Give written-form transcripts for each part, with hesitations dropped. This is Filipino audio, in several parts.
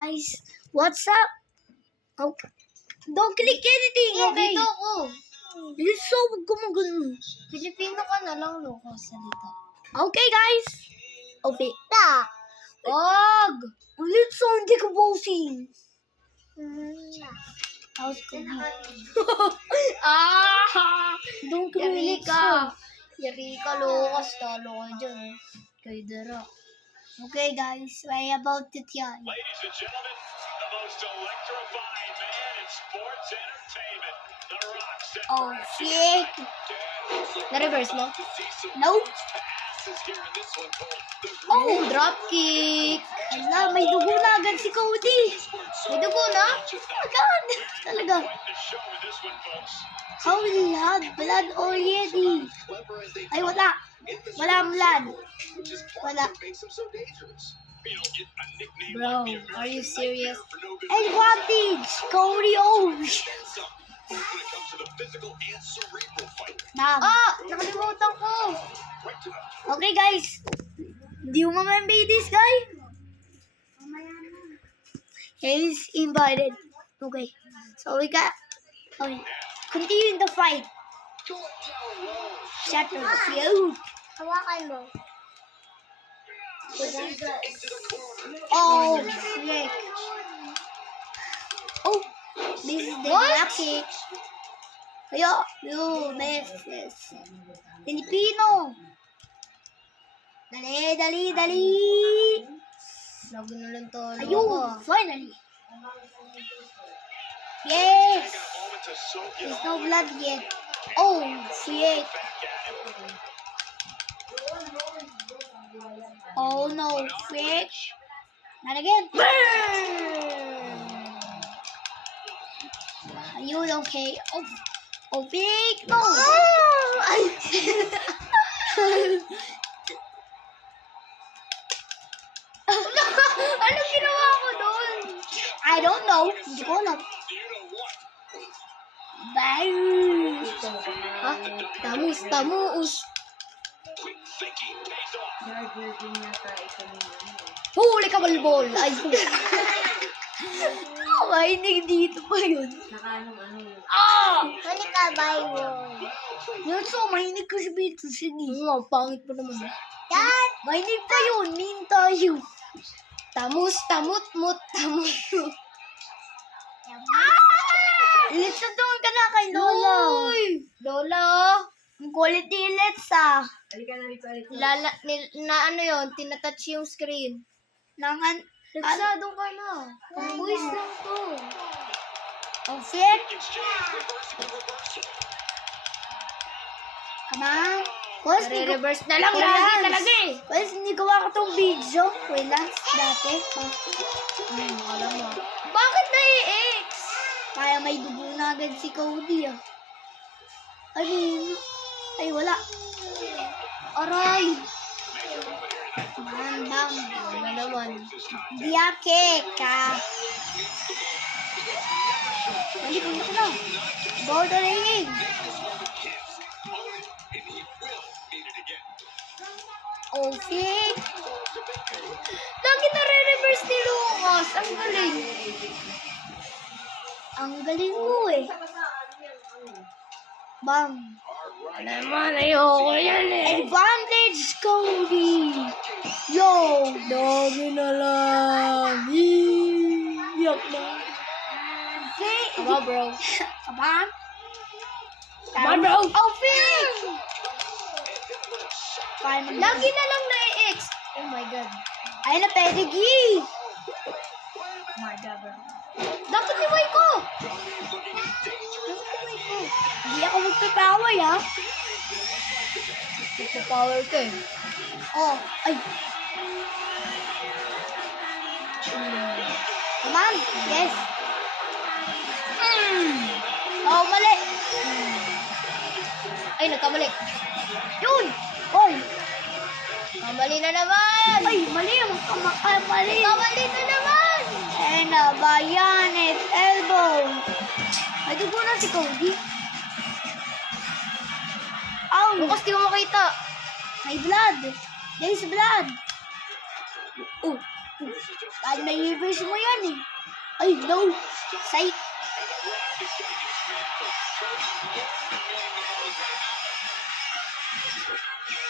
Guys, what's up? Okay. Don't click anything, okay? Dito ako. Liso, wag ka magano. Pilipino ka na lang, loko sa dito. Okay, guys. Okay. Og! Liso, hindi ka bossing. How's it Don't click Yarika! Yarika, lokas. Talo ka dyan. Kay Dara. Okay, guys. We're about to try. Ladies and gentlemen, the most electrifying man in sports entertainment, The Rock. Oh, shit. Na-reverse mo? Nope. Oh, drop kick! Ala, may dugo na agad si Cody. May dugo na? Agad. Talaga. Holy had blood already. Ay, wala. Wala blood. Wala. Bro, are you serious? Advantage. Cody Owens. Ma'am. Ah! Nakalimutan ko! Okay, guys. Do you remember this guy? He's invited. Okay. So we got... Okay. Continue the fight. Shut the feud. Hawakan mo. Oh, shit. Oh, this is the drop kick. Ayo, you messes. Filipino. Dali, dali, dali. Lagi na lang to. Ayun, finally. Yes. There's no blood yet. Oh, shit. Oh no, frick. Not again. Are you okay? Oh, oh, frick. No. Anong ginawa ko doon? I don't know. Hindi ko alam. Bye. Ha? Tamus. Huli ka, balbol. Ay, mainig dito pa yun. Ah! Hali ka, bayo. Yun, so, mainig ka si Bito. Sige. Nga, pangit pa naman. Yan! Mainig pa yun. Mean tayo. Tamus. Let's na doon ka na kay Lola. Uy! Lola! Ang quality let's Na ano yun, tinatouch yung screen. Nangan. Nagsado ka na. Boys lang to. Oh, shit. Come on. Boys, hindi ko... Reverse na lang lagi talaga eh. Boys, hindi ko ka itong video. Wait lang. Dati. Alam mo. Bakit na-i-X? Kaya may dugo na agad si Cody ah. I mean, ay wala. Aray! Bang, bang. Ano naman? Diake ka. Hindi ko na. Bordering. Oh, shit. Lagi na-reverse ni Lucas. Ang galing. Ang galing mo eh. Bang. Naman, ayoko yan eh. Advantage, Cody. Yo, dami na lang. Yak na. Okay. Come on, bro. Come on. Come on, bro. Oh, Finn! Lagi na lang na-i-X. Oh my God. Ay na, pedigree. My God, bro. Dapat niway ko. Hindi ako magpapaway, ha? Power ko eh. Oh, ay. Come on. Yes. Oh, mali. Ay, nagkamali. Yun. Oy. Kamali na naman. Ay, mali. Mali. Kamali na naman. And a bionic elbow. Ay, dugo na si Cody. Ow. Bukas di ko makita. May blood. There's blood. Oh. Kahit may reverse mo yan eh. Ay, no. Psych.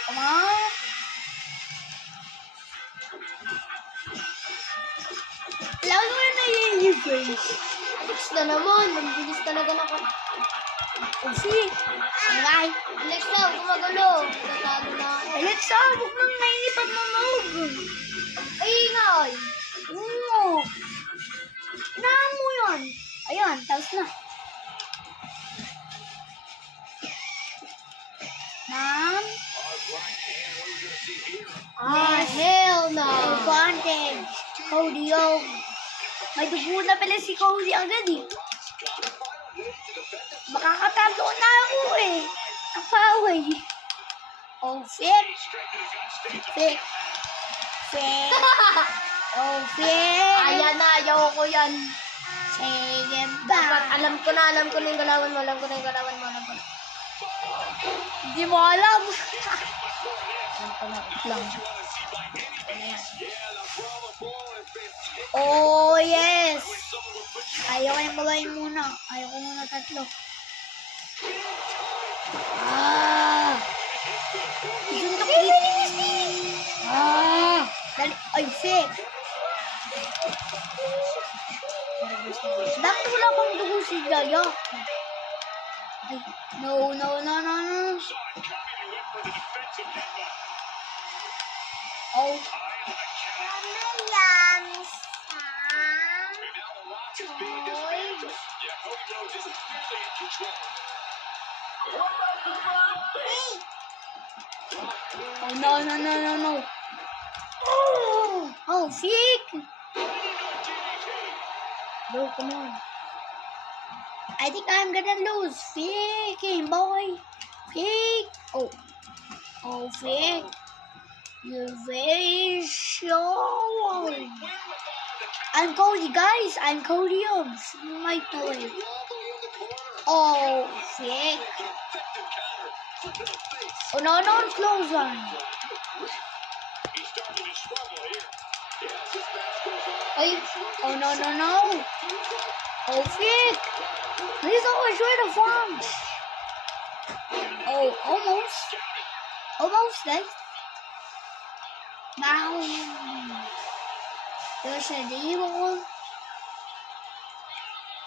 Come on. Lalo na yung reverse. Alex na naman. Ang bilis talaga na Oh, see? Alay. Alex na, gumagulo. Natalo na. Alexa, huwag nang nainipan mo mag. Ay, ingay. Oo. Inahan mo yun. Ayan, tapos na. Ma'am, Hell no. advantage. Cody, yo. May dugo na pala si Cody agad eh. Makakatalo na ako eh. Kapaway. Oh, fake. Fake. Fake. Oh, fake. Ayan na, ayaw ko yan. Sige Dapat, ba? alam ko na yung galawan mo, alam ko na. Hindi mo alam. Lang. Oh, yes. Ayaw ko yung babayin muna. Ayaw ko muna tatlo. Ah. Isuntok dito. Ah. Dali. Ay, fake. Bakit wala pang dugo si Jaya? Ay, no. Oh. Oh, no. Oh, fake. Bro, come on. I think I'm gonna lose. Fake, boy. Fake. Oh, fake. You're very sure. I'm Cody, guys. I'm Cody Youngs. You might know him. Oh, fake. Oh, no, close one. Ay, Oh, no. Oh, fake. He's always trying to farm. Oh, almost. Almost, guys. Now, there's a devil.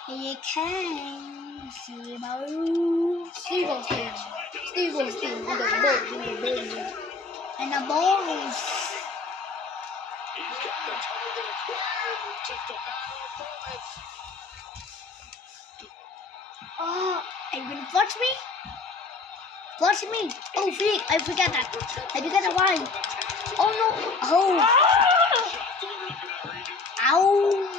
He can see my Steve Austin. and the balls. Oh, are you gonna watch me? Watch me. Oh, freak. I forgot that. I forgot why. Oh, no. Oh. Ow.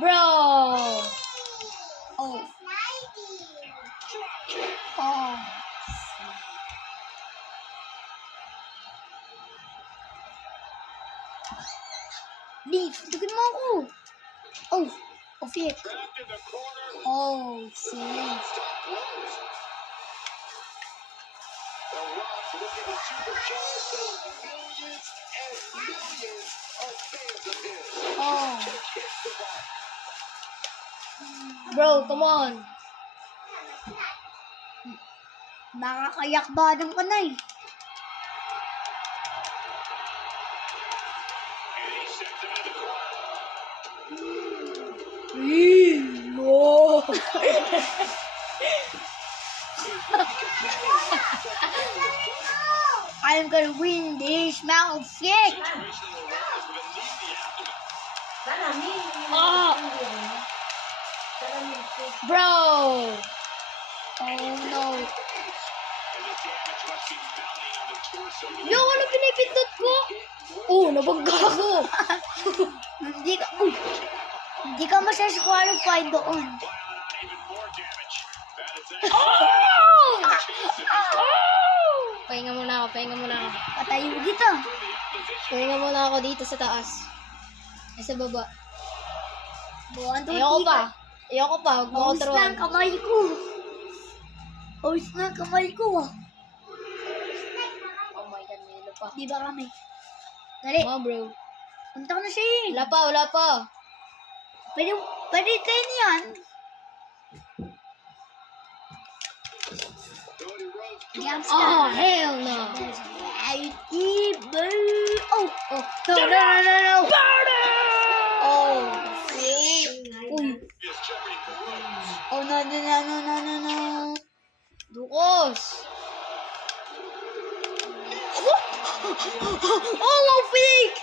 Bro! Oh. Oh. Dave, look at mo. Oh. Oh, freak. Oh, freak. Oh. Bro, come on. Nakakayakbadan ka na eh. No. I'm gonna win this mouth kick. Oh. Bro! Oh no. Yo, ano pinipindot ko? Oh, nabangga ako. Hindi ka masasqualified doon. Pahinga muna ako. Patayo dito. Pahinga muna ako dito sa taas. Ay, sa baba. Buwan to. Ayoko pa. Huwag mo ako Pawis na turuan. ang kamay ko. Pawis na ang kamay ko. Oh my God, may ilo pa. Di ba kami? Dali. Come on, bro. Punta ko na siya eh. Wala pa, wala pa. Pwede tayo niyan. Cody Rhodes Oh, hell no. Oh, oh. No. Oh, shit. Uy. is jeopardy for Rhodes. Oh, no. Dukos. Oh, fake!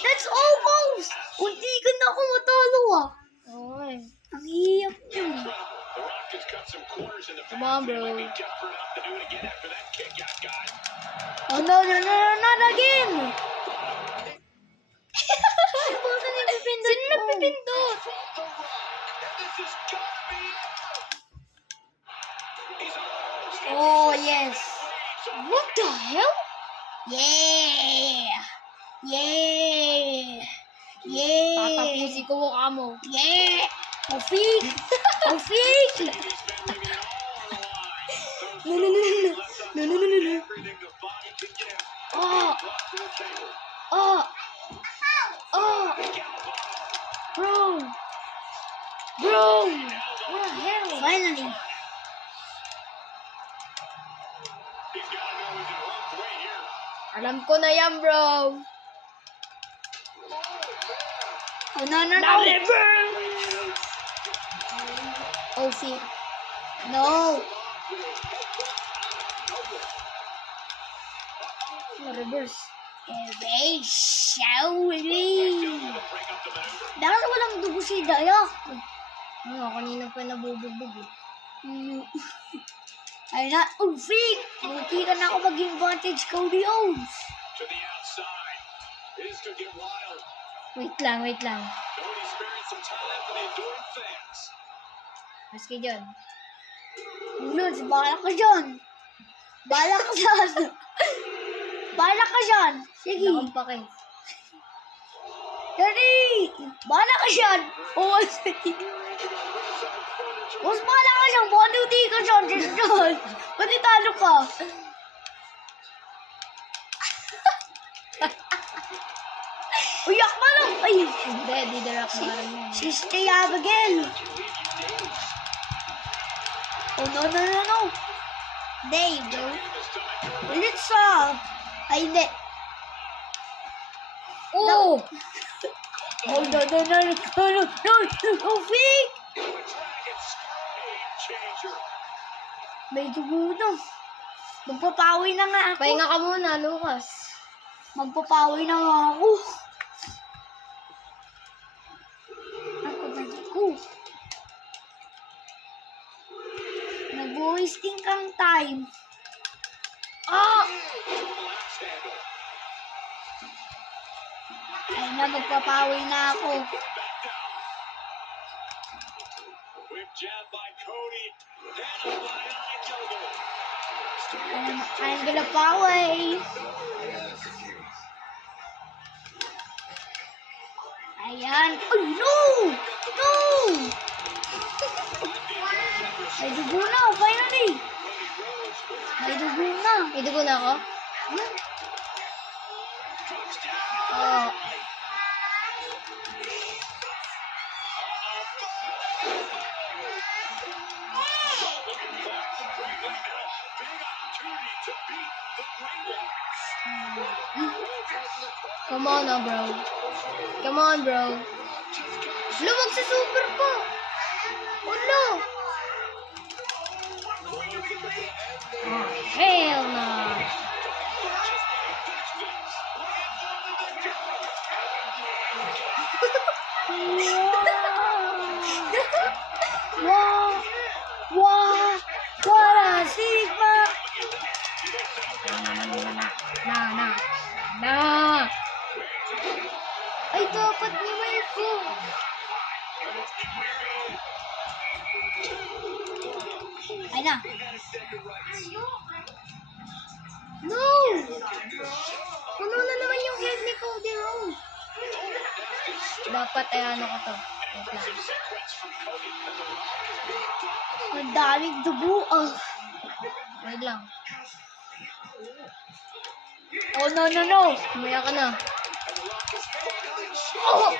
That's almost! Unti ka na ako matalo ah. Okay. Ang hiyap yun. The Rockets cut some corners in the Come on, They bro. might be desperate enough to do it again after that kick out, guys. Oh, no, not again! Sino nagpipindot? Sino nagpipindot? From the Rock. And this is gonna be it. He's almost in. Oh, yes. What the hell? Yeah! Tatapusin ko mukha mo. Yeah! Ofik! Ofik! He's been leaving it all on the line. No. Everything the body can give. Oh! Brought to the table. Oh! Bro! What the hell? Finally! He's got to know he's in harm's way here. Alam ko na yan, bro. Oh, no. Oh, shit. No! Reverse. Bakit walang dugo si Dayak? Ano, kanina pa nabubugbog eh. Ayun na. Oh, fake! Munti ka na ako maging advantage, Cody Owens. To the outside. This could get wild. Wait lang. Cody sparing some time for the adoring fans. Maski dyan. Lods, bahala ka dyan. Bahala ka dyan. Sige. Wala kang pake. Daddy! Bahala ka dyan. Oh, sige. Mas bahala ka dyan. Baka duty ka dyan. Dyan. Pati talo ka. Uyak pa lang. Ay. Hindi, di the rock bottom yan. Si Stay Abigail. Oh, no. There you go. Let's ay, hindi. Oh! Oh, no. No, fake. The Dragons. Game changer. May dugo na. Magpapawi na nga ako. Pahinga ka muna, Lucas. Magpapawi na nga ako. Nag-wasting kang time. Ah! Last handle. Ay na, magpapawi na ako. Back down. Whip jab by Cody. Handled by Idol. I'm gonna pawi. Ayan. Oh, no! May dugo na, finally. May dugo na. Idugo na ako? Oh. Big opportunity to beat the Great Wall. Come on na, bro. Come on, bro. Lumag sa super pa. Ulo. Oh, hell no. Wow! What a Sigma! Na. Ay, dapat niway ko. Ay na. No! Puno na naman yung head ni Cody Rhodes. Dapat ay ano ko to. Wait lang. Ang daming dugo. Wait lang. Oh, no. Umaya ka na. Oh!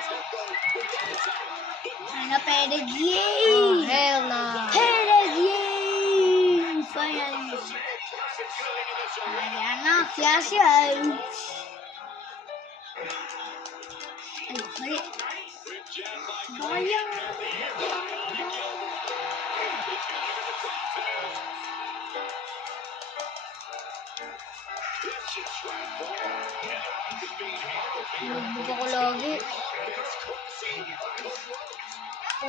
Ano, Perez, Oh, yay! hell na. Perez, yay! Finally. Ayan na, siya. Ay, mali. Bayang. Nagbog ako lagi.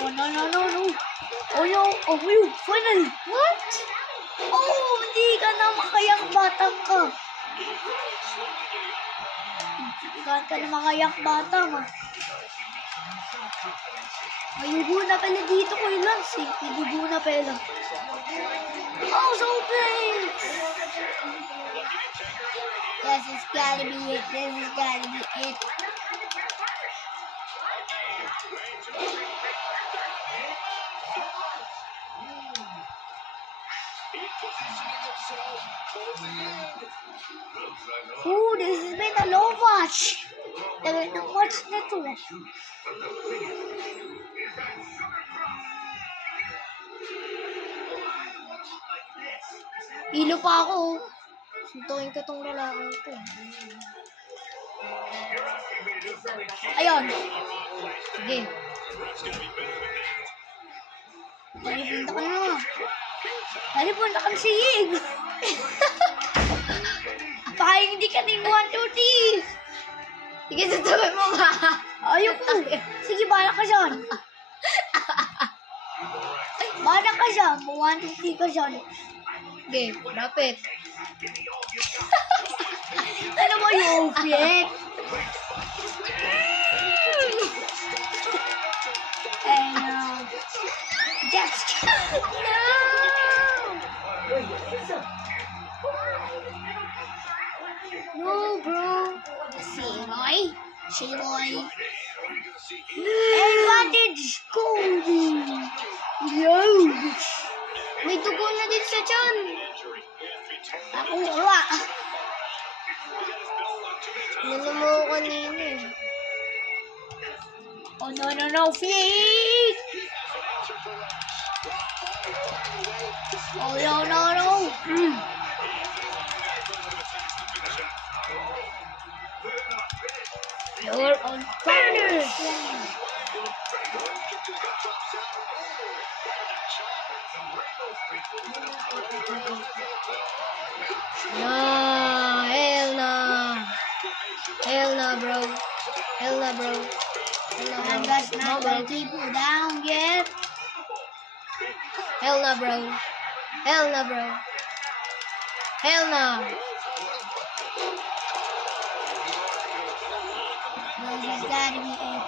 Oh, no. Oh, no. Oh, you. Finally. What? Oh, hindi ka na makayak, batang ka. Hindi ka na makayak, batang ah. May dugo na pala dito ko yung Lance eh. May dugo na pala. Oh, so big! This is gotta be it. Ooh, this has been a long watch. Tagal ng watch na to. Hilo pa ako. Suntukin ko tong lalaki ito. Ayun. Sige. Nalipunta ka na. Nalipunta ka na si Yig. Baka hindi ka ting 1, 2, 3. Sige, suntukin mo nga. Ayoko. Sige, bahala ka dyan. Bahala ka dyan. 1, 2, 3 ka dyan. Sige, lapit. Ano mo yung outfit? And, just... No, bro. Siroy. Advantage Cody. Yo. May dugo na din sa tiyan. Ako wala. Ano mo ako kanina eh. Oh, no, feet. Oh, no. You're on fire. Nah, hell nah. Hell nah, bro. Hell nah, bro. Hell nah, And bro. that's No, not bro. gonna keep you down yet. Hell nah, bro. Hell nah, bro. Hell nah. This has gotta be it.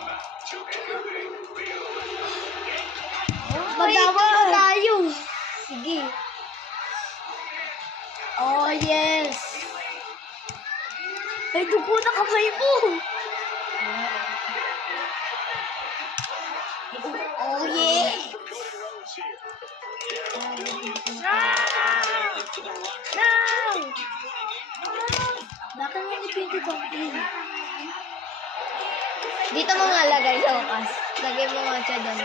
Magtawa tayo. Sige. Oh, yes. May dugo na kamay mo. Oh, yeah. No! Bakit nga ipinto ko? Dito mo nga lagay sa wakas. Lagay mo nga siya doon.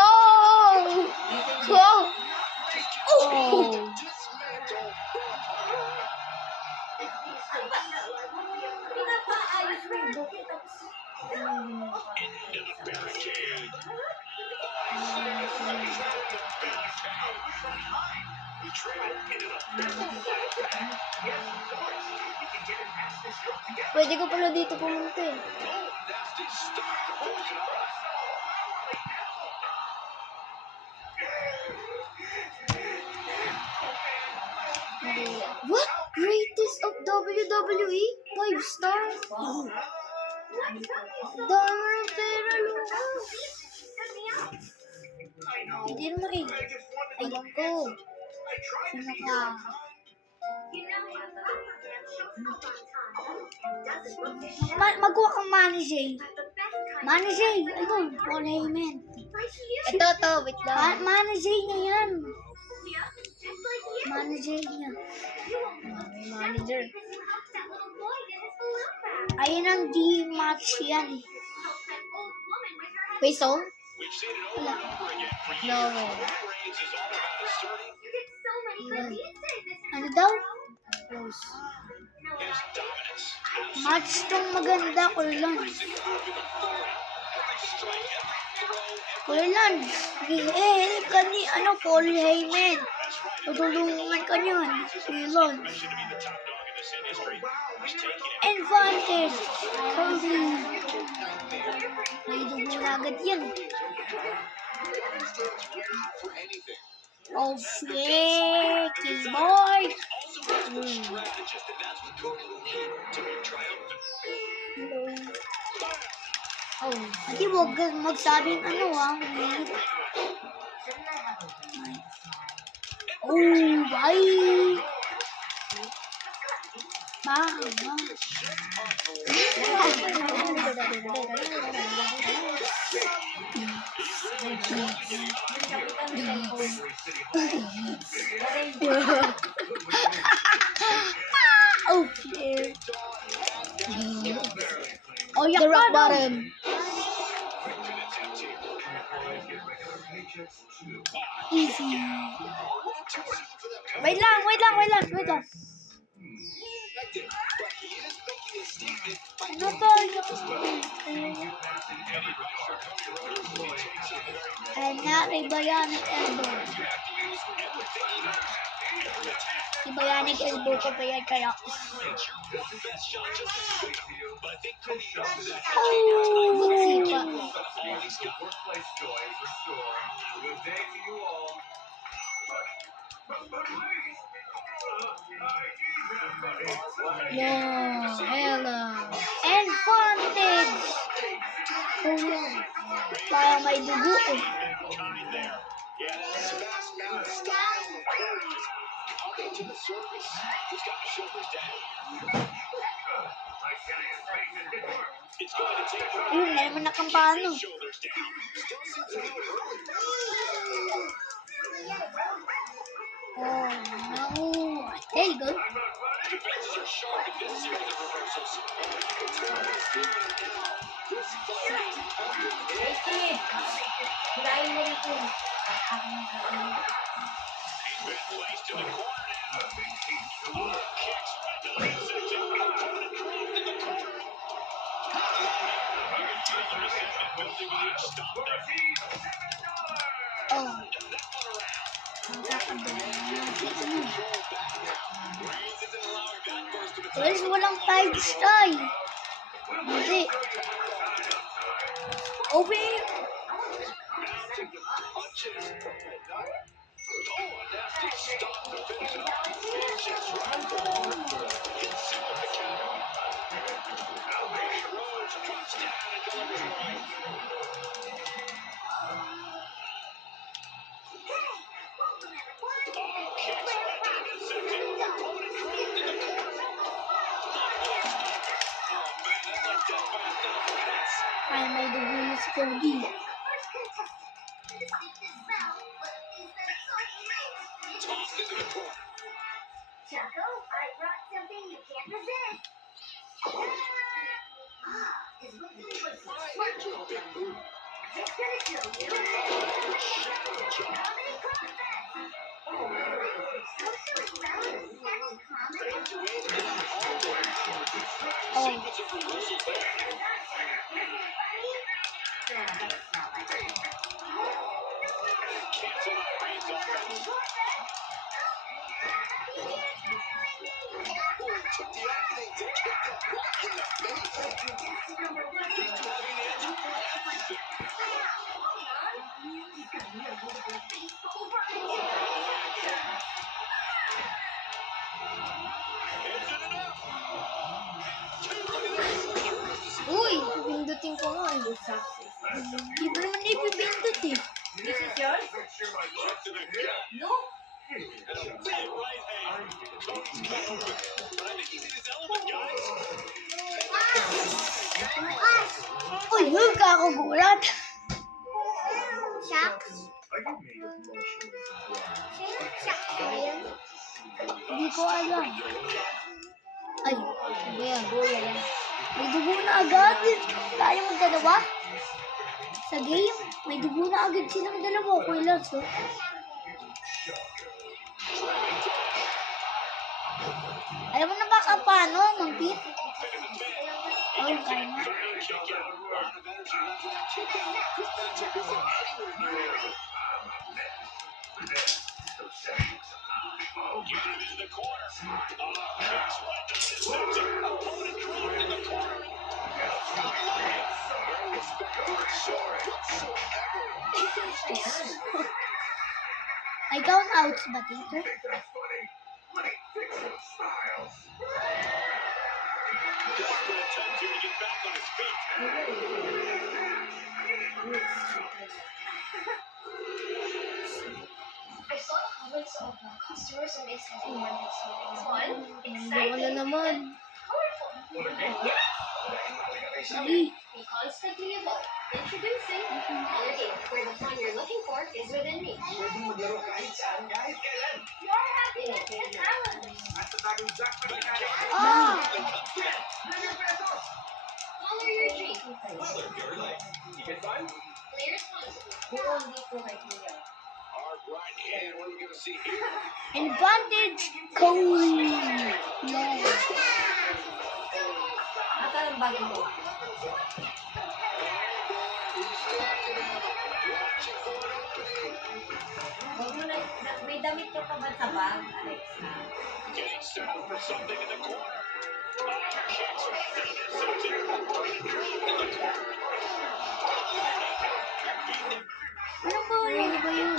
Oh! Oh! Oh! Pwede ko pala dito pumunta eh. What? Greatest of WWE? 5 stars? Oh. Dami ng pera, Lucas. Hindi mo rin. Alam ko. Sino ka? Magkuha kang manager. Manager. Ayun, Paul Heyman. Ito, wait lang. Manager niya yan. Manager niya. May manager. Ayun ang D-match yan eh. Wait, so? We've seen it over and over again for years. No way. Roman Reigns is all about asserting Ano daw? Close. his dominance. Match tong maganda, Kurlan. Every single move with authority. Every strike, every throw, Kurlan, help ka ni, Paul Heyman. Tutulungan ka niyan, Kurlan. mission to be the top dog in this industry. He's taking it. Advantage. Kirby. May dugo na agad yan. Oh, shaky boy. Also a strategist, and that's what Cody will need to be triumphant. Oh. Hindi mo magsabing Oh, bye. Oh, shit. Oh, The rock bottom. Easy. Wait lang. Ano to? And not a bionic elbow. Yung bionic elbow ko pa yan kaya. Oh, sipa. No, hell no. Advantage. Oh, yan. Parang may dugo eh. Yeah, that's fast mouth style of Cody. Coming to the surface. He's got his shoulders down. It's going to take him Yun, na naman nakampano. shoulders down. Still seems a little early. Oh, no. There you go. Defenses are sharp in this series of reversals. This fight is He's been placed in the corner now. Kicks right to the midsection. Opponent dropped in the corner. You can feel the resentment building with each stomp there. Oh. That one around. Guys, walang 5 star. Hindi. Open. Mounting the punches. Oh, a nasty stop to finish it off. Vicious right. Hits him with the counter. Rhodes drops down and delivers right. Oh, kicks right to the midsection. Opponent dropped in the corner. Oh, man, that's like death by 1,000 cuts. Ay, may dugo na si Cody. Tossed into the corner. Choco, I brought something you can't resist. His weakness was slurping. Just gonna show you. Comedy contest. Socially relevant sketch comedy. Oh. Sequence of reversals there. Cancel out Reigns' offense. Took the opening to kick the rock in the face. He's driving the engine for everything. Is it enough? Look at this. Uy, pindutin ko nga. Di ba naman ipipindot eh? Right to the gut. No. Big right hand. Cody's cut open. But I think he's in his element, guys. Uy, huwag ka ako gulat. Shucks. Hindi ko alam. Ay, Ano yan? Yan. may dugo na agad. Tayo magdalawa. Sa game, may dugo na agad silang dalawa. Okay lang, so. Alam mo na ba ka paano, Mampit? Oh, kaya na. I count out ba dito? Desperate attempt here to get back on his feet. I saw the comments of customer service and market savings. One, Ano na exciting, naman? colorful. Dali. We constantly evolve. Introducing Holiday, where the fun you're looking for is within reach. Pwedeng maglaro kahit saan, kahit kailan. Your happiness is ours. At sa bagong jackpot na kaya. Ah! Follow your dreams. Weather your life. Keep it fun. Play responsibly. Hard right hand. What are we going to see here? Advantage Cody. No. Ata ang bagay mo. Huwag mo na, may damit ka pa ba sa bag, Alexa? Getting set up for something in the corner. Kicks right there. Something in the corner. Ano ba yun? Ano ba yun?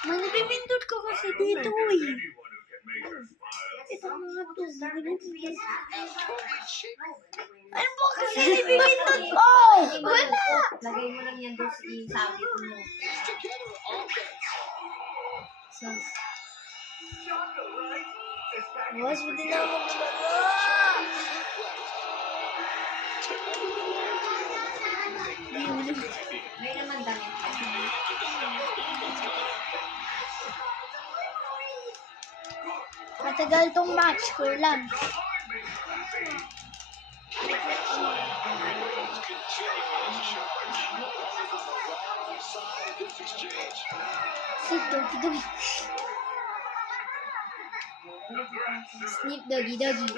May napipindot ko kasi dito eh. Ito mga to. Ano ba kasi napipindot ko? Wala! Lagay mo lang yan doon sa isabit mo. Sus. Mas pwede na ako gumagawa. May naman damit. Matagal tong match ko lang. Sit doggy doggy. Snip doggy doggy.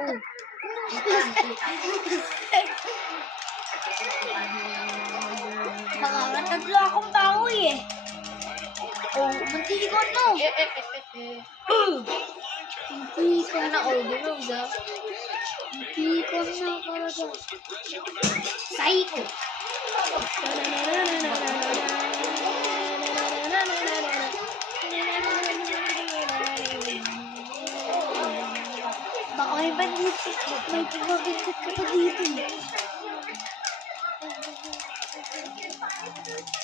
Oh. Baka tatlo akong bawi eh. Oh, mantikon no. Mantikon na. Organize ah. Mantikon na talaga. Psycho. Baka may bandit. May pumabindit ka pa dito eh.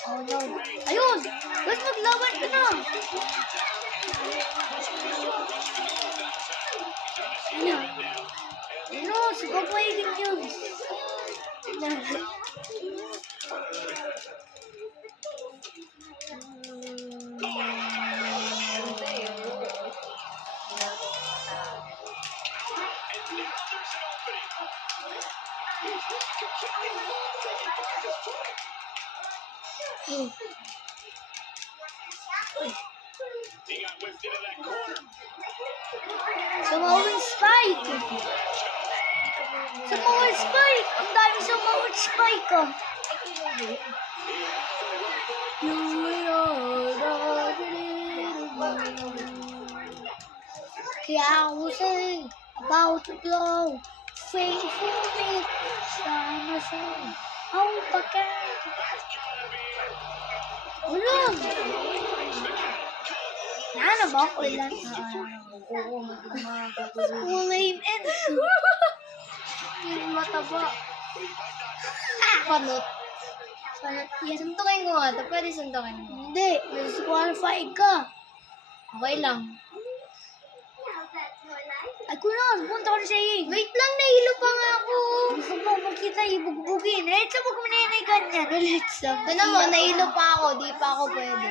Oh no. Ayun! Ba't maglaban ka na? Ano? Ano? Si Papay din yun. He got whipped into that corner. Sumawin spike! Sumawin spike! Ang dami sumawin spike oh. Kaya ako say, about to blow. Faithful me, sana sa ang pagkain. Ulam! Nana ba ako ilan? Oo, Lame and yung mataba. Panot. Panat yan. Suntukin ko nga ito. Pwede suntukin mo. Hindi, disqualified ka. Okay lang. Ay, kuya, punta ko na sa iyo. Wait lang, nahilo pa nga ako. Gusto mo makita ibugbugin. Let's wag mo na yan ay ganyan. Let's Ito mo, nahilo pa ako. Di pa ako pwede.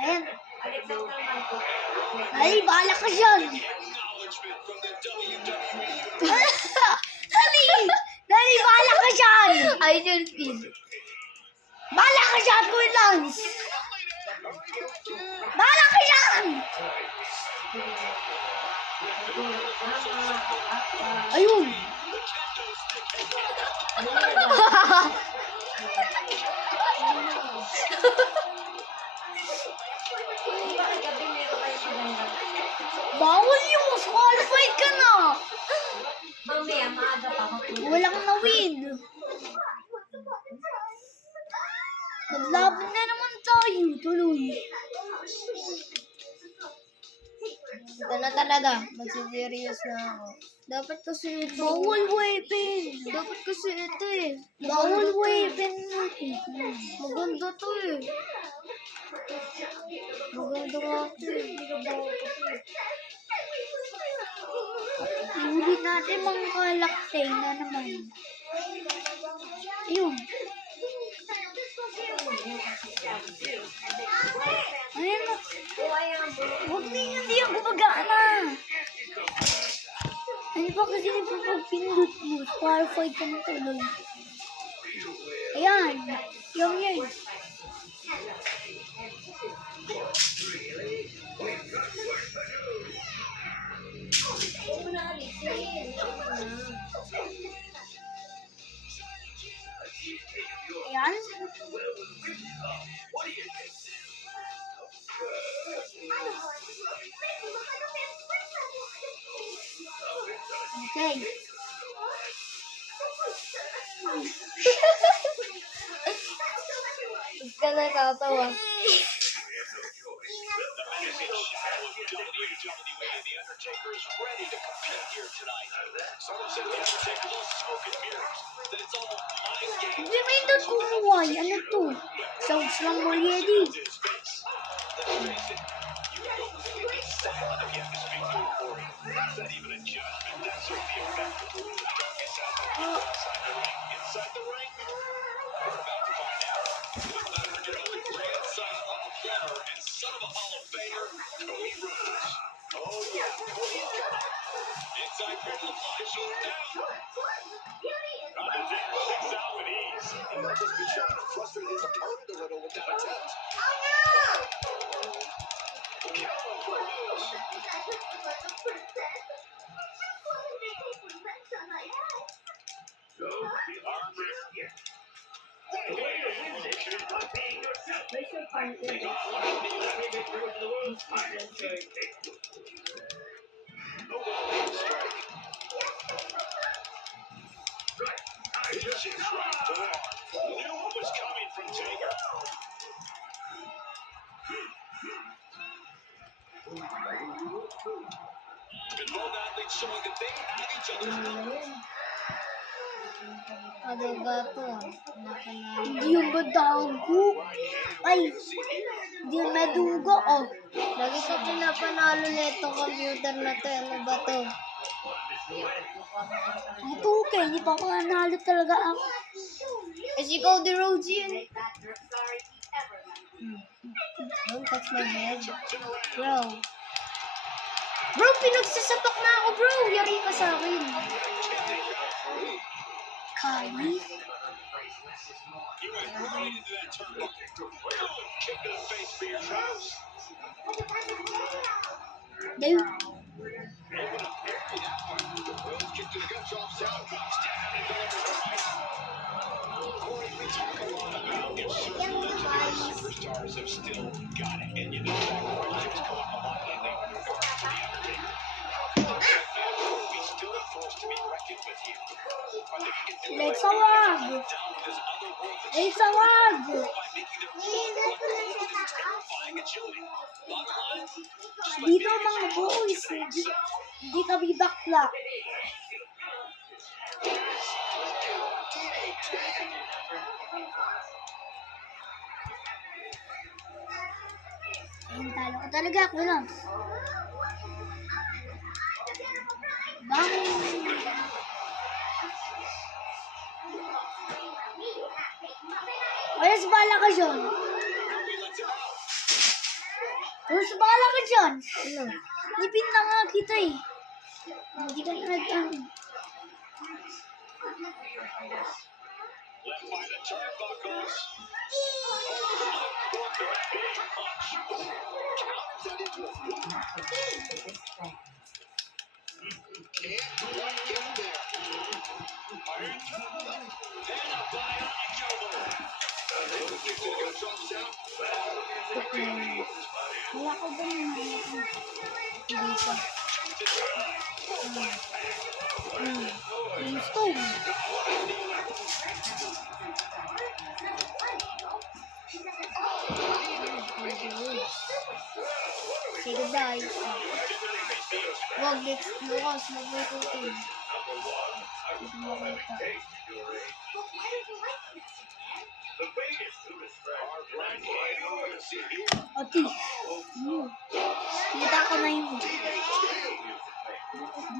Ayan. Ay, bahala ka dyan. Acknowledgement from the WWE. Dali! Dali, bahala ka dyan. I should speed. Bahala ka dyan, Kuya Lance. Bahala ka dyan. Ayun. Bawal yung qualified ka na. Mamaya, maaga pa ako. Walang na-win. Maglaban na naman tayo. Tuloy. Ito na talaga. Magsiserious na ako. Dapat kasi ito. Bawal weapon. Dapat kasi ito eh. Bawal weapon. Maganda to eh. Maganda nga to eh. Huli natin mga kalaktay na naman. Ayun. Ayun na. Huwag na yun, hindi ako gumagana. Ano ba kasi pag pinindot mo, qualified ka na tuloy. Ayan. Yung yun. Ayan. Okay. Huwag ka nakatawa. WWE, The Undertaker is ready to compete here tonight. Someone said The Undertaker's all smoke and mirrors, that it's all mind games. Hindi may doon kumuhay. Ano to? Sounds lang mo yedi. To his face. Let's face it, you can go completely silent if you have to speak to a Corey. It's not even a judgment, that's just the effect of the darkest out inside the ring. Inside the ring, we're about to find out. Let's not forget about the grandson of a plumber and son of a Hall of Famer, Cody Rhodes. Oh yeah, Cody's coming. Inside Riddle, she's down. Undertaker sticks out with ease. He might just be trying to frustrate his opponent a little with that attempt. Count for Rhodes. Vicious right forearm. Knew what was coming from Taker. And both athletes showing that they have each other's number. Ano ba to? Nakanalo. Hindi yung badago. Ay, hindi yung madugo. Oh. Lagi ka pinapanalo nito computer na to. Ano ba to? Ito okay, hindi pa ako nanalo talaga ako. Eh si Cody Rhodes yun. Don't touch my head. Bro. Bro, pinagsasapak na ako bro. Yari ka sa akin. Kali. You went right into that turnbuckle. Boom! Kick to the face for your house. Dahil, Rhodes kick to the gut, drops down, drops down, and delivers the right. Corey, we talk a lot about if super legendary superstars have still got it. And you know that question's come up a lot lately with regard to The Undertaker. How come we still a force to be reckoned with here? Are they can do let's it awag. down with this other world that's Let's awag. by making their own world with its terrifying agility. Bottom line, just like Dito David mga Jones boys, today hindi, himself. hindi kami bakla. Ayun, talo ko talaga ako lang. Bang! Ayos, bala ka dyan. Mas bahala ka dyan. Ano? Nipin na nga kita eh. Hindi ka na nag-ano. Left by the turnbuckles. Can't quite get there. Iron Toe. And a bionic elbow. They look like they're gonna drop down. Wala ko ba naman? Hindi pa. Yung stove. Say goodbye. Wag, next bukas. Mag-wait ko ito. Hindi mo makita. Ati. Kita ko na yun.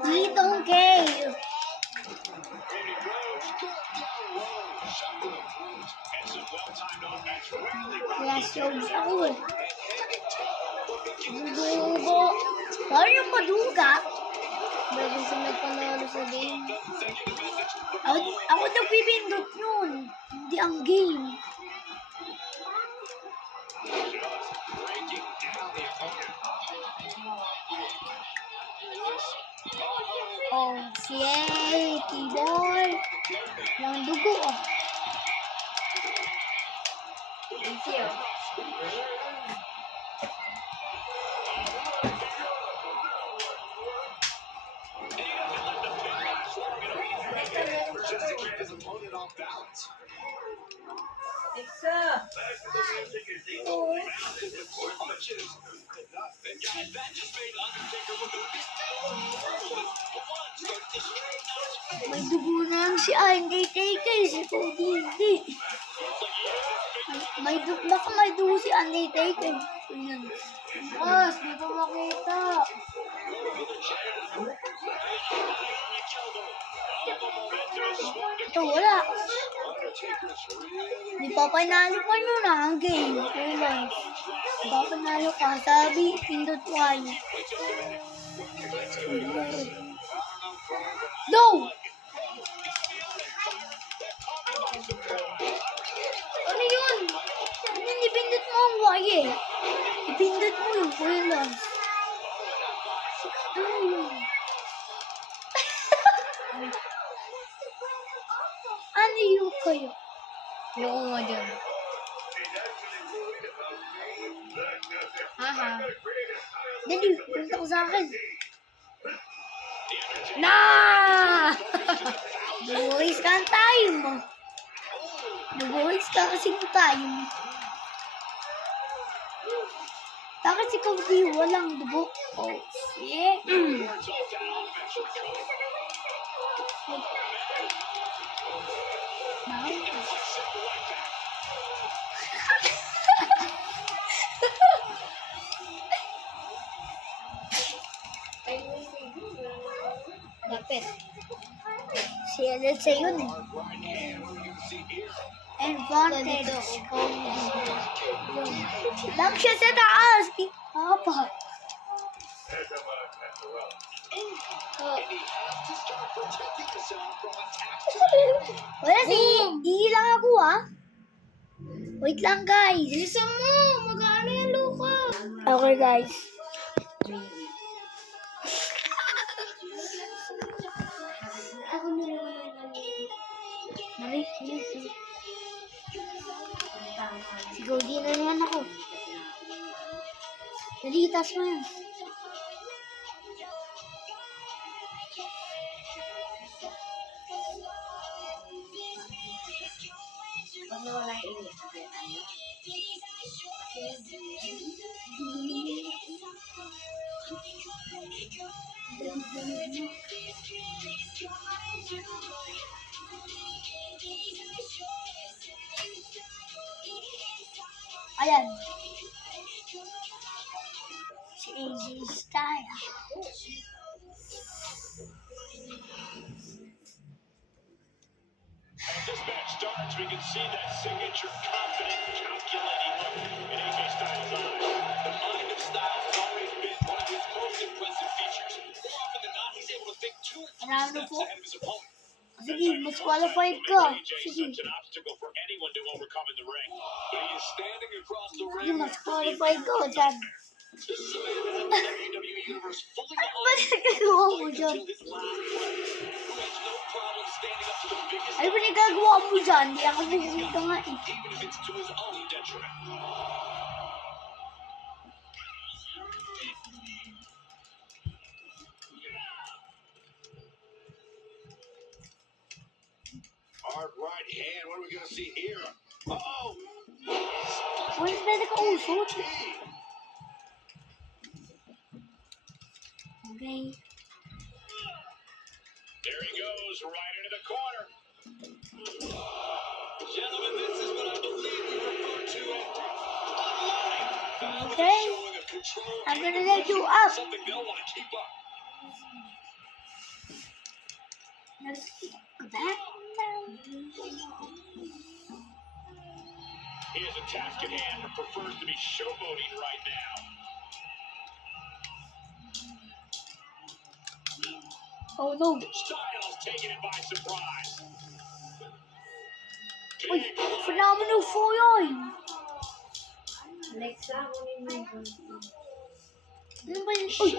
Dito, okay. Kaya slow ako eh. Dugo. Paano yung maduga? Bago siya nagpanalo sa game. Ako nagpipindot yun. Hindi ang game. Oh, shit. Keyboard. Walang dugo ah. Easy oh. Just to keep his opponent off balance. And guys, that just made Undertaker look a bit marvelous. Started to straighten out his face. May dugo na lang si Undertaker. Si Cody hindi. Baka may dugo si Undertaker. Ayan. Boss, di ko makita. Ito, wala. Undertaker's really Di pa panalo pa nyo na ang game. Kailan? Di pa panalo ka. Sabi, pindot one. No! Ano yun? Ano ipindot mo ang Y eh? Ipindot mo yung kailan. Ano yun? Ano yun kayo? Ayoko nga dyan. Haha. Dali, punta ko sa akin. Na! Nag-waste ka ang time. Nag-waste ka kasing time. Bakit si Kobe walang dugo? Oh, shit. Lapit. Si LLC yun eh. Advantage. Lang siya sa taas. Apa? Wala si. Hindi lang ako ah. Wait lang guys. Bilisan mo! Mag-ano yan, Luka? Okay guys. Ako na Mali. Sigaw din na naman ako. Dali, taas mo yan. Pag nawala yung init. Ayan. Si AJ Styles. As this match starts, we can see that signature confident, calculating look in AJ Styles' eyes. The mind of Styles has always been one of his most impressive features. More often than not, he's able to think 2 or 3 Round steps po. ahead of his opponent. Sige, mas qualified ka. AJ is Sige. such an obstacle for anyone to overcome in the ring. But he is standing across the Sige, ring. mas qualified ka dyan. This is a man that had the WWE Universe fully Ano behind ba him. nagagawa mo Fight dyan? until his last breath. Who has no problem standing up to the biggest Ano ba nagagawa mo dyan? Hindi ako bumulita nga eh. even if it's to his own detriment. Hard right hand. What are we gonna see here? Oh! Walis na nakausot. Okay. There he goes, right into the corner. Gentlemen, this is what I believe we refer to as bloodline. Okay. Showing of control I'm gonna and let you up. something they'll want to keep up. Let's go back now. He has a task at hand and prefers to be showboating right now. Oh no. Styles taking it by surprise. Uy, Big blow. phenomenal for yun. Alexa, kunin mo yung Ano ba yun? Uy,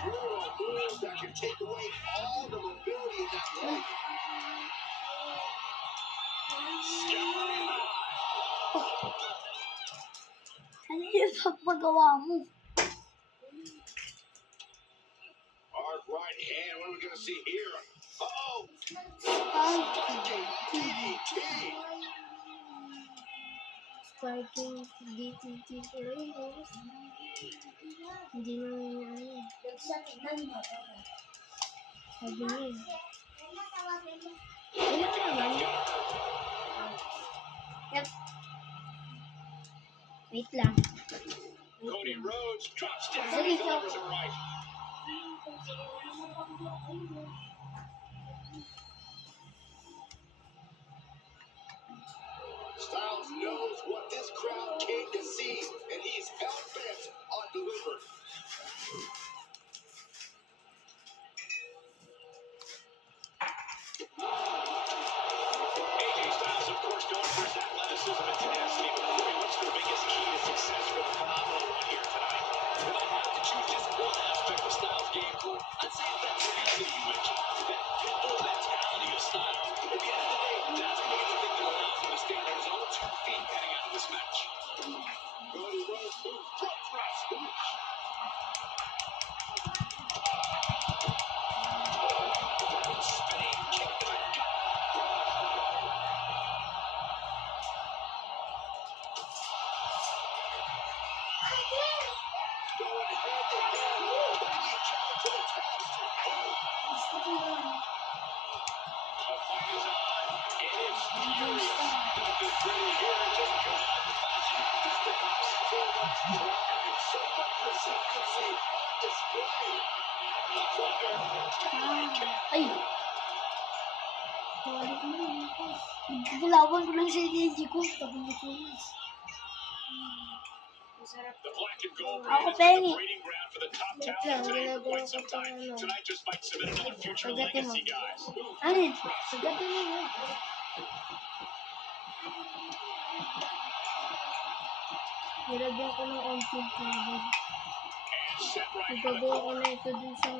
Brutal moves that can take away all the mobility in that leg. Sky high. ano yung pagpagawa mo? Hard right hand. What are we going to see here? Uh-oh. Ay, DDT. Spiking DTT ko rin, oh. Hindi na ano. Sabi niya. Ayun naman. Yep. Wait lang. Cody Rhodes drops down. Sige, Delivers it right. Styles knows what this crowd came to see, and he's hell-bent on delivering. AJ Styles, of course, known for his athleticism and tenacity. But Corey, what's the biggest key to success for the phenomenal run here tonight? If I had to choose just one aspect of Styles' game, Cole, I'd say it's that tenacity you mentioned. That pitbull mentality of Styles. At the end of the day, that's going to be the thing that allows him to stand on his own 2 feet heading out of this match. Cody Rhodes moves front thrust. Spinning kick to the gut. Going head to head, putting each other to the test. The fight is on. It is furious. Nothing pretty here, just good old-fashioned fisticuffs. So much pride, so much resiliency on display. ay. Nagkakalawan ko lang sa energy ko. Sabi niyo ko yun. The black and gold Ako, ring has been Penny. the breeding ground for the top talent today for quite some time. Tonight just might cement another future Pagdating mo. legacy, guys. Ano yun? Sagatin mo yun. Nilagyan ko ng onting tubig. And set right on the Igagawa ko corner. na ito dun sa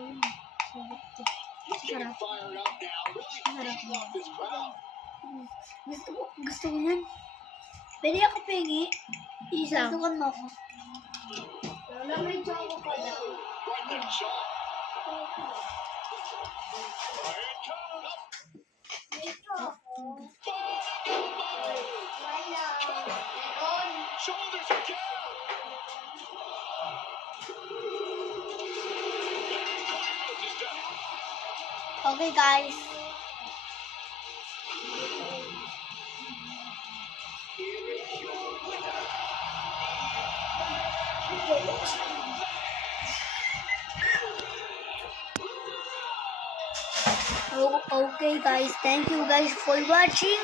sagot ko. He's getting Sarap. fired up now, really feeding off this crowd. Gusto ko yan. Pwede ako pengi. Isa. Isantukan mo ako. Wala may jawa pa na. Right to the jaw. Here it comes. Shoulders are down. Rhodes is down. Okay, guys. Oh, okay, guys. Thank you guys for watching.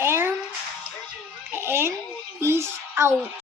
And peace out.